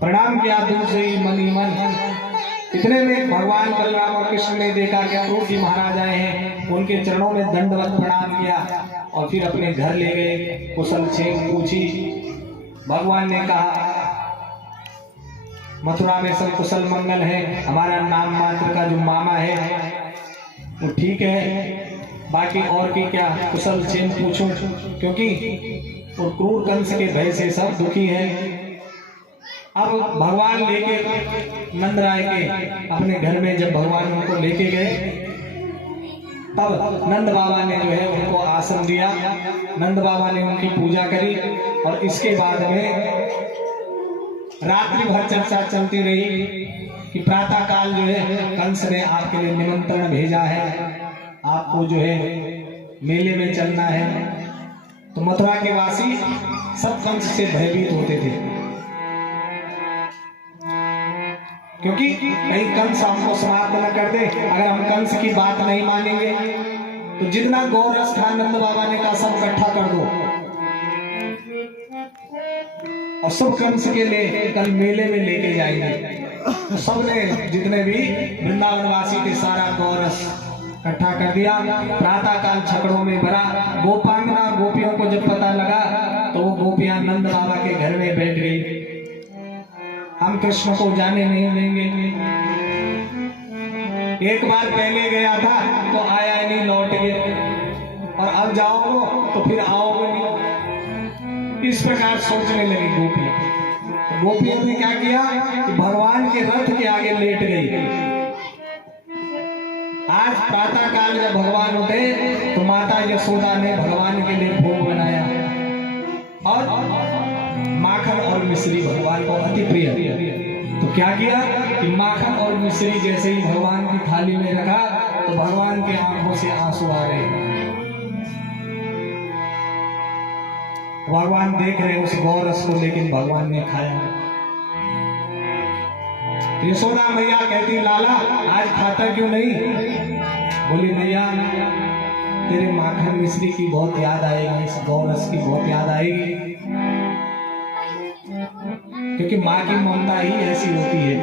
प्रणाम किया दूर से ही मन ही मन। इतने में भगवान बलराम और कृष्ण ने देखा कि अक्रूर जी महाराज आए हैं, उनके चरणों में दंडवत प्रणाम किया और फिर अपने घर ले गए। कुशल क्षेम पूछी। भगवान ने कहा मथुरा में सब कुशल मंगल है, हमारा नाम मात्र का जो मामा है वो ठीक है, बाकी और की क्या कुशल क्षेम पूछूं, क्योंकि और क्रूर कंस के भय से सब दुखी है। अब भगवान लेके नंद राय के अपने घर में जब भगवान उनको लेके गए, तब नंद बाबा ने जो है उनको आसन दिया। नंद बाबा ने उनकी पूजा करी और इसके बाद में रात्रि भर चर्चा चलती रही कि प्रातः काल जो है कंस ने आपके लिए निमंत्रण भेजा है, आपको जो है मेले में चलना है। तो मथुरा के वासी सब कंस से भयभीत होते थे, क्योंकि कहीं कंस हमको समाप्त न कर दे। अगर हम कंस की बात नहीं मानेंगे तो जितना गौरस था नंद बाबा ने कहा सब इकट्ठा कर दो और सब कंस के लिए कल मेले में लेके जाएंगे। तो सबने जितने भी वृंदावन वासी के सारा गौरस इकट्ठा कर दिया। प्रातः काल छकड़ों में भरा। गोपांगना गोपियों को जब पता लगा तो वो गोपियां नंद बाबा के घर में बैठ गई। हम कृष्ण को जाने नहीं देंगे। एक बार पहले गया था तो आया नहीं, लौट गया, और अब जाओगे तो फिर आओगे नहीं। इस प्रकार सोचने लगी गोपियां। गोपियों ने क्या किया कि भगवान के रथ के आगे लेट गई। आज प्रातः काल जब भगवान उठे तो माता यशोदा ने भगवान के लिए भोग बनाया और माखन और मिश्री भगवान को अति प्रिय। तो क्या किया कि माखन और मिश्री जैसे ही भगवान की थाली में रखा तो भगवान के आंखों से आंसू आ रहे। भगवान देख रहे उस गौरस को, लेकिन भगवान ने खाया। यशोदा मैया कहती लाला आज खाता क्यों नहीं? बोली मैया तेरे माखन मिश्री की बहुत याद आएगी, इस गौरस की बहुत याद आएगी, क्योंकि माँ की ममता ही ऐसी होती है।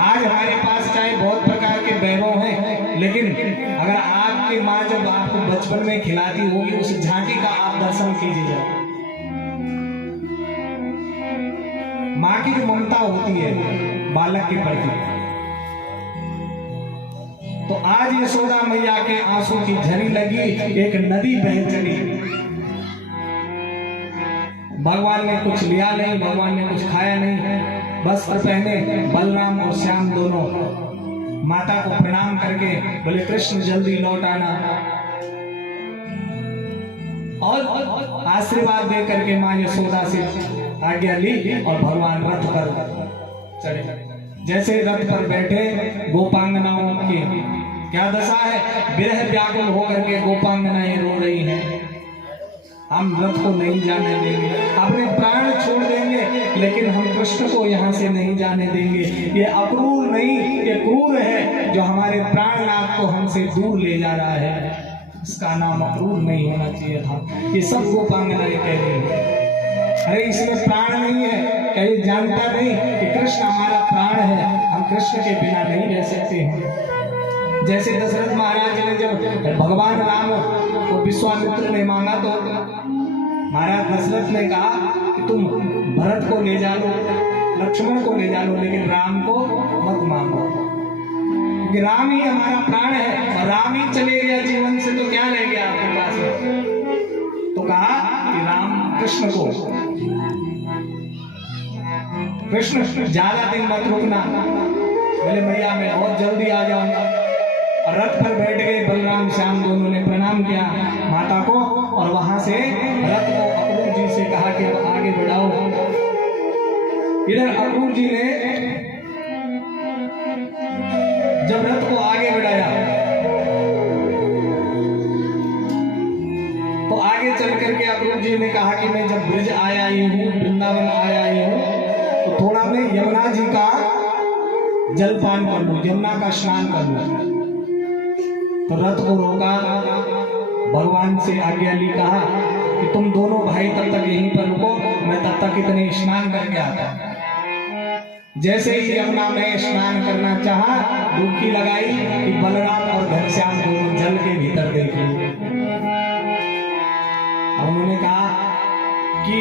आज हमारे पास चाहे बहुत प्रकार के वैभव हैं, लेकिन अगर आपकी माँ जब आपको बचपन में खिलाती होगी उस झांकी का आप दर्शन कीजिए। माँ की जो ममता होती है बालक के प्रति, तो आज यशोदा मैया के आंसू की झरी लगी, एक नदी बह चली। भगवान ने कुछ लिया नहीं, भगवान ने कुछ खाया नहीं। वस्त्र पहने बलराम और श्याम दोनों माता को प्रणाम करके बोले कृष्ण जल्दी लौट आना, और आशीर्वाद दे करके मां यशोदा से आज्ञा ली और भगवान रथ पर चढ़े। जैसे रथ पर बैठे गोपांगनाओं की क्या दशा है, विरह व्याकुल होकर के गोपांगनाएं रो रही हैं। हम रथ को नहीं जाने देंगे, अपने प्राण छोड़ देंगे, लेकिन हम कृष्ण को यहाँ से नहीं जाने देंगे। ये अक्रूर नहीं, ये क्रूर है जो हमारे प्राणनाथ को हमसे दूर ले जा रहा है। इसका नाम अक्रूर नहीं होना चाहिए था। ये सब गोपांगनाएं कह रही है अरे इसमें प्राण नहीं है, कहीं जानता नहीं कि कृष्ण हमारा प्राण है, हम कृष्ण के बिना नहीं रह सकते हैं। जैसे दशरथ महाराज ने जब भगवान राम को विश्वामित्र ने मांगा तो महाराज दशरथ ने कहा कि तुम भरत को ले जा लो, लक्ष्मण को ले जा लो, लेकिन राम को मत मांगो, क्योंकि राम ही हमारा प्राण है, और राम ही चले गया जीवन से तो क्या रह गया आपके पास। तो कहा कि राम कृष्ण को, कृष्ण ज्यादा दिन मत रुकना। बोले मैया मैं बहुत जल्दी आ जाऊंगा। और रथ पर बैठ गए बलराम श्याम दोनों ने प्रणाम किया माता को, और वहां से रथ को अक्रूर जी से कहा कि अब आगे बढ़ाओ। इधर अक्रूर जी ने जब रथ को आगे बढ़ाया तो आगे चल करके अक्रूर जी ने कहा कि मैं जब ब्रज आया ही हूँ, वृंदावन आया ही हूँ, तो थोड़ा मैं यमुना जी का जलपान कर लूं, यमुना का स्नान कर लूं। तो रथ को रोका, भगवान से आज्ञा ली, कहा कि तुम दोनों भाई तब तक यहीं पर रुको, मैं तब तक इतने स्नान करके आता। जैसे ही यमुना में स्नान करना चाहा, डुबकी लगाई कि बलराम और घनश्याम दोनों जल के भीतर देख लिए। उन्होंने कहा कि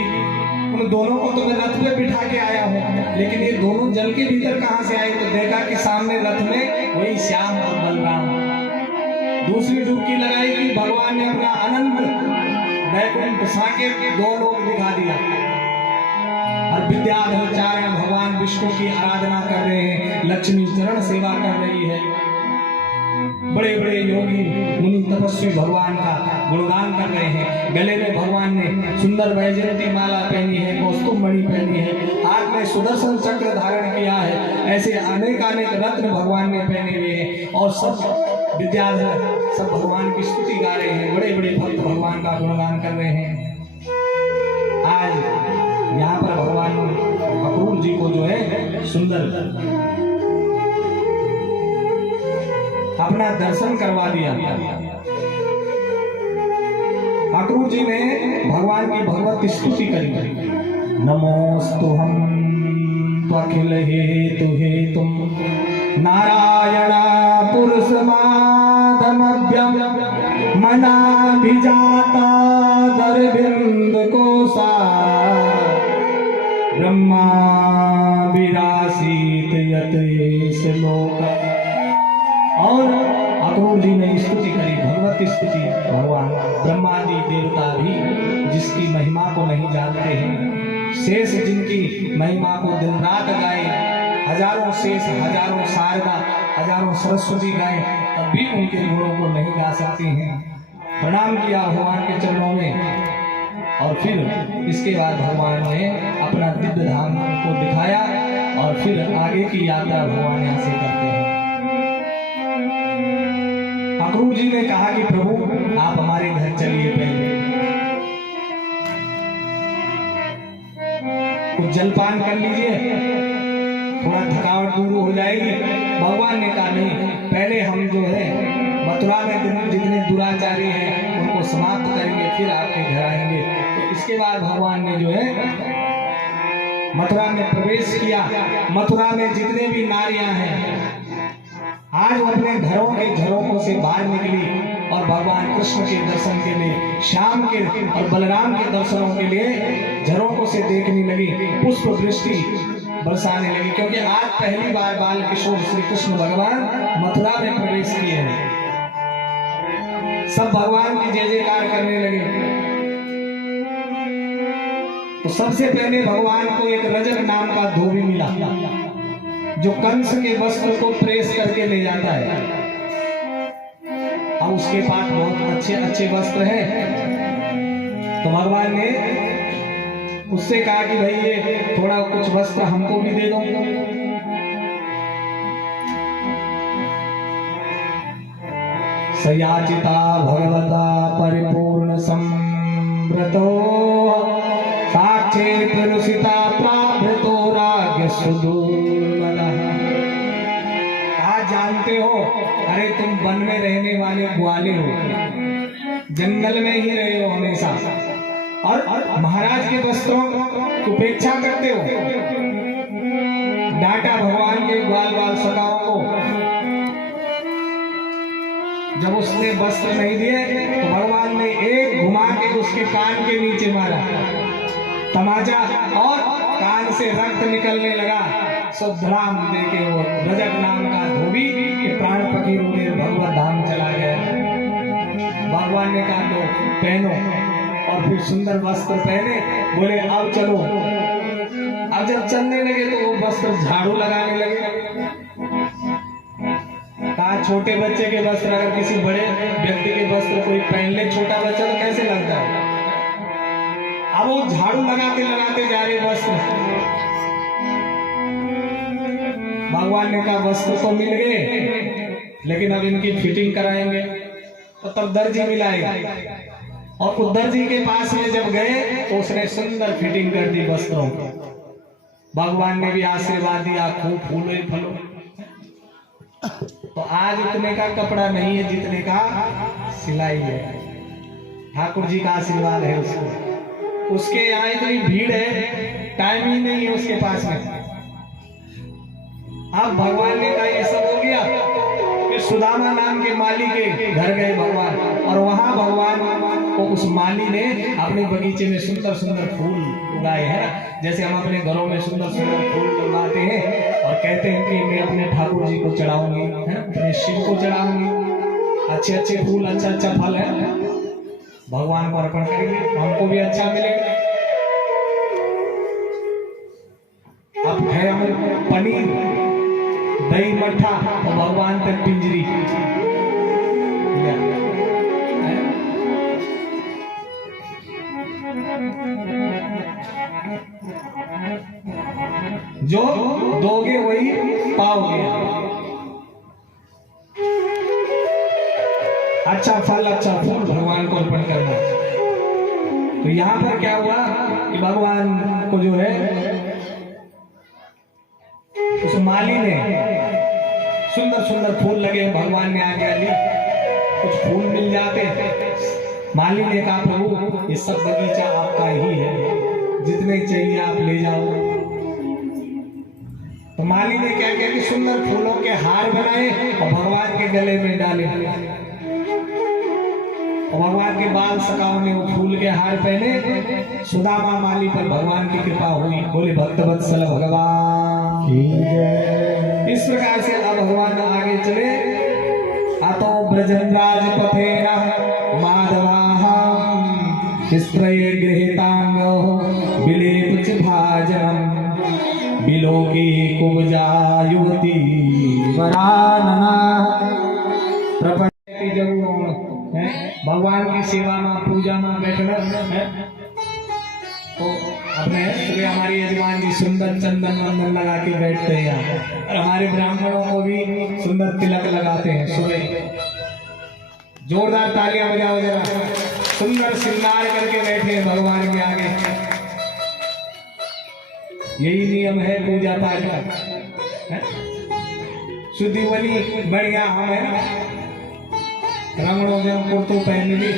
उन दोनों को तो मैं रथ पे बिठा के आया हूँ, लेकिन ये दोनों जल के भीतर कहाँ से आए? तो देखा कि सामने रथ में वही श्याम और बलराम। दूसरी डुबकी लगाई कि भगवान ने अपना अनंत वैकुंठ साकेत दो लोग दिखा दिया। और विद्याधर भगवान विष्णु की आराधना कर रहे हैं, लक्ष्मी चरण सेवा कर रही है। बड़े बड़े योगी मुनि तपस्वी भगवान का गुणगान कर रहे हैं। गले में भगवान ने सुंदर वैजयंती माला पहनी है, कौस्तुभ मणि पहनी है, हाथ में सुदर्शन चक्र धारण किया है। ऐसे अनेक रत्न भगवान ने पहने हुए हैं और सब विद्याधर सब भगवान की स्तुति गा रहे हैं। बड़े बड़े भक्त भगवान का गुणगान कर रहे हैं। आज यहाँ पर भगवान अक्रूर जी को जो है सुंदर अपना दर्शन करवा दिया। अक्रूर जी ने भगवान की भगवत स्तुति करी। नमोस्तुहं त्वखिल हेतु हेतुम नारायणा पुरुषमाधमभ्यम मनाभिजाता दर्भिंद कोसा ब्रह्मा विरासीत यत लोक। और अक्रूर जी ने स्तुति करी, भगवत स्तुति। भगवान ब्रह्मादि देवता भी जिसकी महिमा को नहीं जानते हैं, शेष जिनकी महिमा को दिन रात गाए, हजारों शेष, हजारों शारदा, हजारों सरस्वती गाए, तब भी उनके गुणों को नहीं गा सकते हैं। प्रणाम किया भगवान के चरणों में। और फिर इसके बाद भगवान ने अपना दिव्य धाम को दिखाया और फिर आगे की यात्रा भगवान यहाँ से करते हैं। अक्रूर जी ने कहा कि प्रभु आप हमारे घर चलिए, पहले कुछ जलपान कर लीजिए, थोड़ा थकावट दूर हो जाएगी। भगवान ने कहा नहीं, पहले हम जो है मथुरा में जितने दुराचारी हैं उनको समाप्त करेंगे, फिर आपके घर आएंगे। तो इसके बाद भगवान ने जो है मथुरा में प्रवेश किया। मथुरा में जितने भी नारियां हैं आज वो अपने घरों के झरोकों से बाहर निकली और भगवान कृष्ण के दर्शन के लिए, श्याम के और बलराम के दर्शनों के लिए झरोकों से देखने लगी, पुष्प वृष्टि बरसाने लगी। क्योंकि आज पहली बार बाल किशोर श्री कृष्ण भगवान मथुरा में प्रवेश किए हैं। सब भगवान की जय जयकार करने लगे। तो सबसे पहले भगवान को एक रजक नाम का धोबी मिला जो कंस के वस्त्र को प्रेस करके ले जाता है। और उसके पास बहुत अच्छे अच्छे वस्त्र हैं। तो भगवान ने उससे कहा कि भाई ये थोड़ा कुछ वस्त्र हमको भी दे दो। सयाचिता भगवता परिपूर्ण संव्रतो साक्षे पुरुषिता प्राभृतो राज्ञ सुदूर्बलः। आज जानते हो, अरे तुम वन में रहने वाले ग्वाले हो, जंगल में ही रहे हो हमेशा, और महाराज के वस्त्रों की उपेक्षा करते हो। डांटा भगवान के ग्वाल बाल सखाओं को। जब उसने वस्त्र नहीं दिए तो भगवान ने एक घुमा के उसके कान के नीचे मारा तमाचा, और कान से रक्त निकलने लगा। धड़ाम देके वो रजक नाम का धोबी के प्राण फकीर होने भगवत धाम चला गया। भगवान ने कहा तो पहनो, और फिर सुंदर वस्त्र पहने, बोले अब चलो। अब जब चलने लगे तो वो वस्त्र झाड़ू लगाने लगे। कहा छोटे बच्चे के वस्त्र अगर किसी बड़े व्यक्ति के वस्त्र कोई पहन ले, छोटा बच्चा तो कैसे लगता है। अब वो झाड़ू लगाते लगाते जा रहे वस्त्र। भगवान ने कहा वस्त्र तो मिल गए, लेकिन अब इनकी फिटिंग कराएंगे। तो तब दर्जी मिलाएगा, और उस दर्जी के पास में जब गए तो उसने सुंदर फिटिंग कर दी वस्त्रों को। भगवान ने भी आशीर्वाद दिया, खूब फूलो फलो। तो आज इतने का कपड़ा नहीं है जितने का सिलाई है। ठाकुर जी का आशीर्वाद है उसको। उसके यहाँ इतनी भीड़ है, टाइम ही नहीं है उसके पास में। अब भगवान ने कहा ये सब हो गया, फिर सुदामा नाम के माली के घर गए भगवान, और वहां भगवान को उस माली ने अपने बगीचे में सुंदर सुंदर फूल उगाए हैं। जैसे हम अपने घरों में सुंदर सुंदर फूल उगाते हैं और कहते हैं कि मैं अपने ठाकुर जी को चढ़ाऊंगी, है अपने शिव को चढ़ाऊंगी, अच्छे अच्छे फूल, अच्छा अच्छा फल है भगवान को अर्पण करेंगे, हमको भी अच्छा मिलेगा। अब है हम पनीर, दही मट्ठा और भगवान तक पिंजरी, जो दोगे वही पाओगे। अच्छा फल अच्छा फूल भगवान को अर्पण करना। तो यहाँ पर क्या हुआ कि भगवान को जो है उस माली ने सुंदर सुंदर फूल लगे, भगवान ने आज्ञा ली कुछ फूल मिल जाते। माली ने कहा प्रभु ये सब बगीचा आपका ही है, जितने चाहिए आप ले जाओ। तो माली ने क्या किया कि सुंदर फूलों के हार बनाए और भगवान के गले में डाले, और भगवान के बाल सकाओ ने वो फूल के हार पहने। सुदामा माली पर भगवान की कृपा हुई। बोले भक्तवत्सल भगवान की जय। इस प्रकार से अब भगवान आगे चले। अतो ब्रजराज पथेन माधवाहं स्त्रये गृहीतांगो विलेपुच भाजनम बिलोकी कुब्जा युवती वरानना। प्रपंच जरूर है भगवान की सेवा में, पूजा में बैठना है। तो अपने सुबह हमारी यजमान जी सुंदर चंदन वंदन लगा के बैठते हैं यहाँ, और हमारे ब्राह्मणों को भी सुंदर तिलक लगाते हैं सुबह। जोरदार तालियां बजाओ जरा, सुंदर श्रृंगार करके बैठे हैं भगवान के आगे। यही नियम है पूजा पाठ का। शुद्धि बनी बढ़िया हम है ना, रंगड़ों में हम कुर्तो पहन ली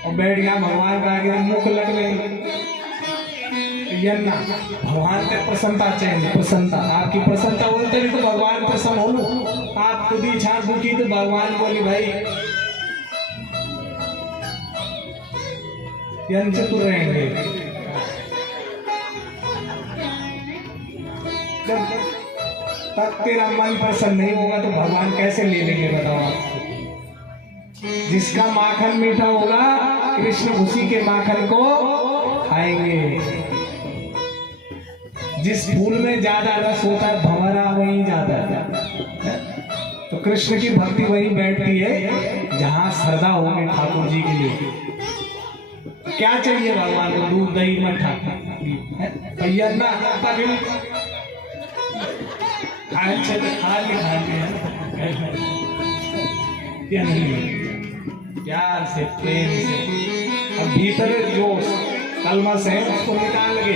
और बैठ गया भगवान का आगे, मुख लग गई। भगवान पे प्रसन्नता चाहिए, प्रसन्नता आपकी प्रसन्नता बोलते तो भगवान प्रसन्न हो लो। आप खुद ही छान दुखी तो भगवान बोली भाई चतुर रहेंगे। जब तक तेरा मन प्रसन्न नहीं होगा तो भगवान कैसे ले लेंगे बताओ आप। जिसका माखन मीठा होगा कृष्ण उसी के माखन को खाएंगे। जिस फूल में ज्यादा रस होता है भंवरा वहीं जाता है। तो कृष्ण की भक्ति वहीं बैठती है जहां श्रद्धा होगी ठाकुर जी के लिए। क्या चाहिए भगवान को? दूध दही मट्ठा भैया ना क्या नहीं, प्यार से प्रेम से। अब भीतर जो कलमश है उसको निकाल के,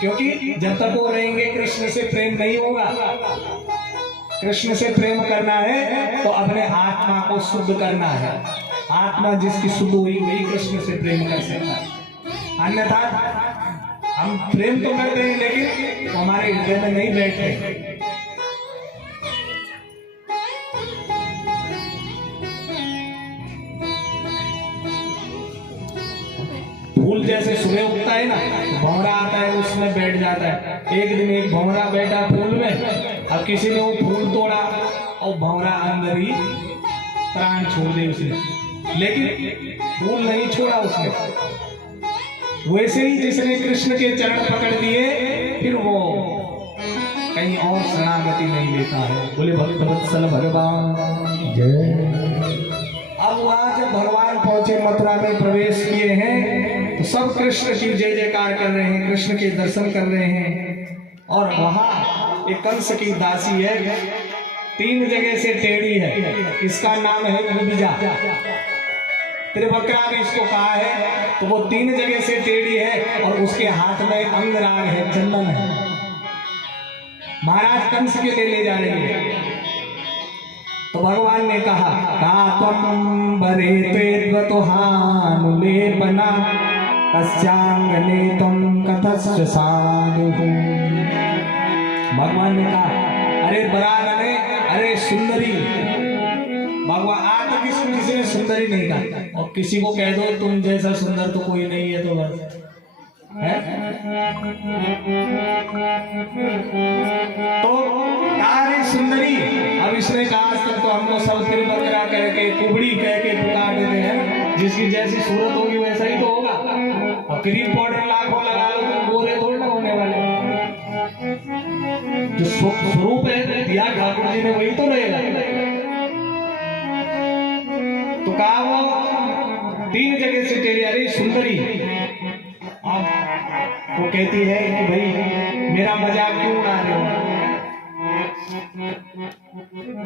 क्योंकि जब तक वो रहेंगे कृष्ण से प्रेम नहीं होगा। कृष्ण से प्रेम करना है तो अपने आत्मा को शुद्ध करना है। आत्मा जिसकी शुद्ध हुई वही कृष्ण से प्रेम कर सकता है। अन्यथा हम प्रेम तो करते हैं लेकिन तो हमारे हृदय में नहीं बैठते। फूल जैसे सुबह उगता है ना, भंवरा आता है उसमें बैठ जाता है। एक दिन एक भंवरा बैठा फूल में, अब किसी ने वो फूल तोड़ा और भंवरा अंदर ही प्राण छोड़ दे उसने, लेकिन फूल नहीं छोड़ा उसने। वैसे ही जिसने कृष्ण के चरण पकड़ दिए फिर वो कहीं और शरणागति नहीं लेता है। बोले भक्तवत्सल भगवान जय। अब वहां जब भगवान पहुंचे, मथुरा में प्रवेश किए हैं, तो सब कृष्ण की जय जयकार कर रहे हैं, कृष्ण के दर्शन कर रहे हैं। और वहां एक कंस की दासी है, 3 जगह से टेढ़ी है, इसका नाम है कुब्जा। त्रिवक्रा ने इसको कहा है। तो वो 3 जगह से टेढ़ी है और उसके हाथ में अंगराग है, चंदन है। महाराज कंस के लिए ले जा रही है। तो भगवान ने कहा कातम बरे त्वेद्वतुहानुलेपना कस्यांगने तुम कथस्य साधु। भगवान ने कहा अरे बरानने, अरे सुंदरी। भगवान आज तक इसमें किसी ने सुंदरी नहीं कहा, और किसी को कह दो तुम जैसा सुंदर तो कोई नहीं है तो बस है? तो अरे सुंदरी। अब इसने कहा आज तक तो हमको सब तिल बकरा कह के कुबड़ी कह के पुकार देते हैं, जिसकी जैसी सूरत होगी वैसा ही तो होगा। और क्रीम पाउडर लाखों लगा लो तो गोरे थोड़ा ना होने वाले। जो स्वरूप है दिया ठाकुर जी ने वही तो रहेगा। तो कहा वो 3 जगह से टेढ़ी, अरे सुंदरी। अब वो कहती है कि भाई मेरा मजाक क्यों उड़ा रहे हो?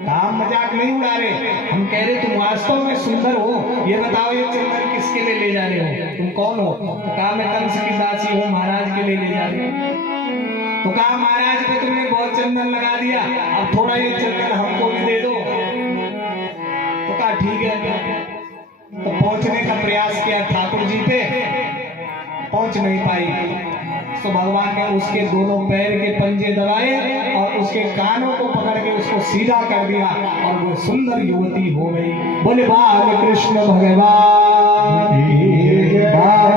हम मजाक नहीं उड़ा रहे, हम कह रहे तुम वास्तव में सुंदर हो। ये बताओ ये चंदन किसके लिए ले जा रहे हो? तुम कौन हो? तो कहा मैं कंस की दासी हूँ, महाराज के लिए ले जा रही हूँ। तो कहा महाराज पे तुमने बहुत चंदन लगा दिया, अब थोड़ा ये चंदन हमको भी दे दो। तो कहा ठीक है। तो पहुंचने का प्रयास किया ठाकुर जी पे, पहुंच नहीं पाई। तो भगवान ने उसके दोनों पैर के पंजे दबाए और उसके कानों को पकड़ के उसको सीधा कर दिया और वो सुंदर युवती हो गई। बोले बाल कृष्ण भगवान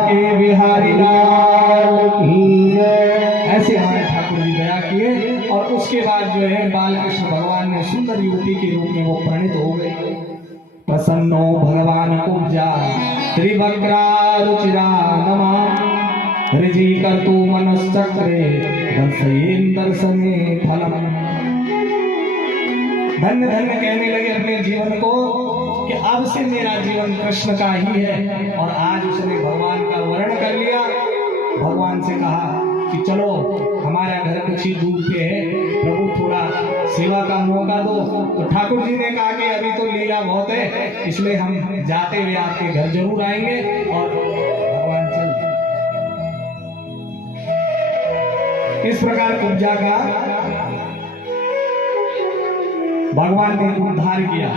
के बिहारी लाल की। ऐसे हमारे ठाकुर जी दया किए और उसके बाद जो है बाल कृष्ण भगवान ने सुंदर युवती के रूप में वो परिणित हो गए। प्रसन्नो भगवान कुब्जा त्रिवक्रा रुचिरा नमा ऋजि कर्तु मनश्चक्रे दर्शयेन दर्शने फलम। धन्य धन्य कहने लगे अपने जीवन को कि अब से मेरा जीवन कृष्ण का ही है। और आज उसने भगवान का वर्ण कर लिया। भगवान से कहा कि चलो हमारा घर कुछ ही दूर पे है, प्रभु थोड़ा सेवा का मौका दो। तो ठाकुर जी ने कहा कि अभी तो लीला बहुत है, इसलिए हम जाते हुए आपके घर जरूर आएंगे। और भगवान चल इस प्रकार कुब्जा का भगवान ने उद्धार किया।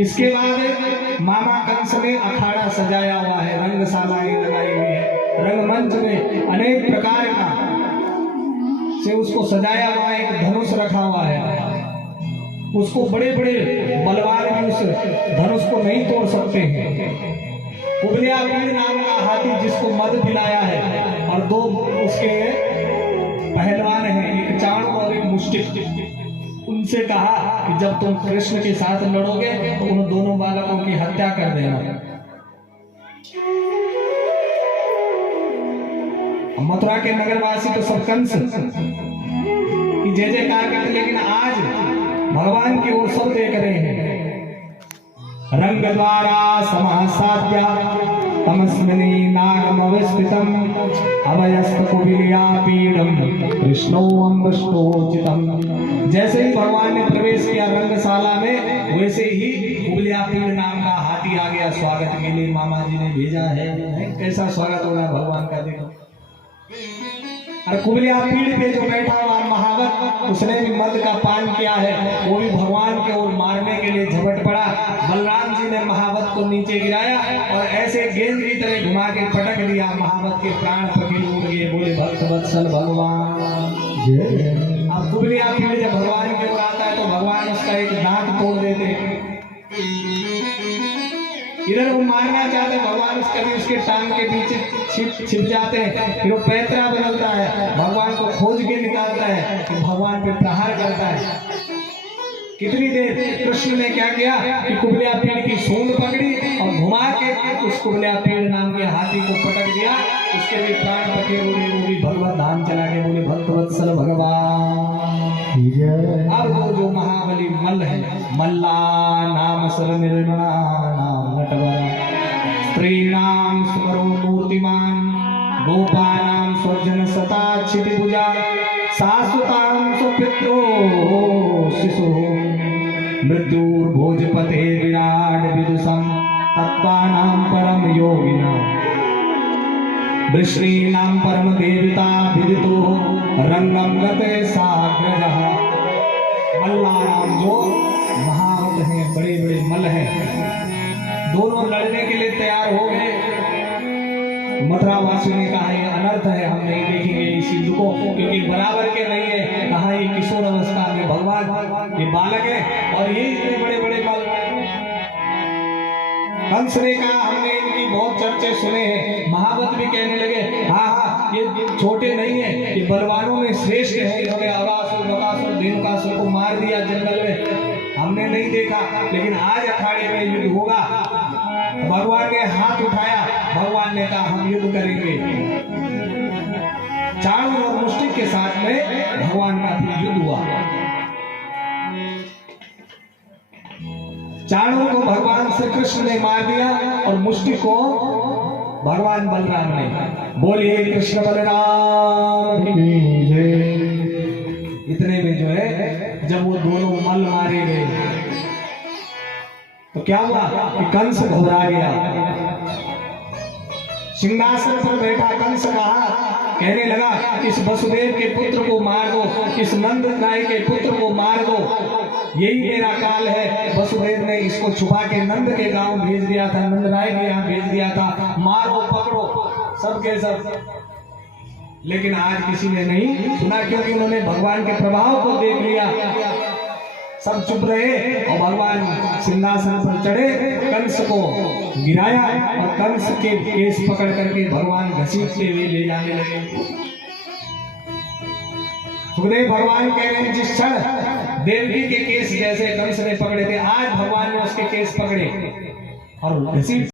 इसके बाद मामा कंस ने अखाड़ा सजाया हुआ है, रंगशालाएं लगाई हुई है, रंगमंच में अनेक प्रकार का से उसको सजाया हुआ है। एक धनुष रखा हुआ है, उसको बड़े बड़े बलवान भी उस धनुष को नहीं तोड़ सकते हैं। कुबलियापीड़ नाम का हाथी जिसको मद पिलाया है, और 2 उसके पहलवान हैं, एक चाण और एक मुष्टिक। उनसे कहा कि जब तुम कृष्ण के साथ लड़ोगे तो उन दोनों बालकों की हत्या कर देना। मथुरा के नगरवासी तो सब कंस की जय जयकार करते, लेकिन आज भगवान की ओर सब देख रहे हैं। रंग द्वारा समासाद्या तमस्मिनी नागमविस्मितम अभयस्त कुबिलियापीडम कृष्णो अम्बष्टोचितम। जैसे ही भगवान ने प्रवेश किया रंगशाला में, वैसे ही कुबिलियापीड नाम का हाथी आ गया स्वागत के लिए। मामा जी ने भेजा है, कैसा स्वागत हो रहा है भगवान का, देखो। और कुबलियापीड़ पे जो बैठा हुआ महावत, उसने भी मद का पान किया है, वो भी भगवान के ओर मारने के लिए झपट पड़ा। बलराम जी ने महावत को नीचे गिराया और ऐसे गेंद की तरह घुमा के पटक दिया। महावत के प्राण पखेरु उड़ गए। बोले भक्त वत्सल भगवान। अब कुबलियापीड़ जब भगवान की ओर आता है तो भगवान उसका एक दांत तोड़ देते। इधर वो मारना चाहते, भगवान कभी उसके टांग के पीछे छिप जाते हैं। फिर वो पैतरा बदलता है, भगवान को खोज के निकालता है, तो भगवान पे प्रहार करता है। कितनी देर कृष्ण ने क्या किया कि कुबलियापीड़ की सूंड पकड़ी और घुमा के उस कुबलियापीड़ नाम के हाथी को पटक दिया। उसके भी प्राण पखेरु उड़े, वो भी भगवत धाम चला गए। बोले भक्त वत्सल भगवान। अब वो जो महाबली मल्ल है, मल्ला नाम सर निर्मणा नाम नटवरा स्त्रीणाम सुमरो मूर्तिमान गोपानां स्वजन सता क्षितिभुजा शाश्वतां सुपित्रो शिशु मृत्युर्भोजपते विराट विदुषं तत्त्वानां परम योगिना वृष्णीनां परम देवता विदितो रंगम गते साग्रजः। मल्लाराम जो महावत हैं, बड़े बड़े मल्ल हैं, दोनों लड़ने के लिए तैयार हो गए। मथुरा वासी ने कहा ये अनर्थ है, हम नहीं देखेंगे इस युद्ध को, क्योंकि बराबर के नहीं है। कहा ये किशोर अवस्था में भगवान ये बालक है और ये इतने बड़े बड़े बालक। कंस ने कहा हमने इनकी बहुत चर्चे सुने हैं। महावत भी कहने लगे हाँ ये छोटे नहीं है, ये बलवानों में श्रेष्ठ है, इन्होंने अगासुर बकासुर धेनुकासुर को मार दिया जंगल में, हमने नहीं देखा, लेकिन आज अखाड़े में युद्ध होगा। भगवान ने हाथ उठाया, भगवान ने कहा हम युद्ध करेंगे। चाणूर और मुष्टिक के साथ में भगवान का फिर युद्ध हुआ। चाणूर को भगवान श्री कृष्ण ने मार दिया और मुष्टिक को भगवान बलराम ने। बोलिए कृष्ण बलराम की जय। इतने में जो है जब वो दोनों मल्ल मारे गए तो क्या हुआ कि कंस घबरा गया। सिंहासन पर बैठा कंस कहने लगा इस वसुदेव के पुत्र को मार दो, इस नंद राय के पुत्र को मार दो, यही मेरा काल है। वसुदेव ने इसको छुपा के नंद के गांव भेज दिया था, नंद राय के यहाँ भेज दिया था, मारो पकड़ो सबके सब। लेकिन आज किसी ने नहीं सुना, क्योंकि उन्होंने भगवान के प्रभाव को देख लिया। सब चुप रहे और भगवान सिंहासन पर चढ़े, कंस को गिराया और कंस के केस पकड़ करके भगवान घसीटते हुए ले जाने लगे। सुखदेव भगवान कह रहे हैं जिस क्षण देवकी के केस जैसे कंस ने पकड़े थे, आज भगवान ने उसके केस पकड़े और घसीट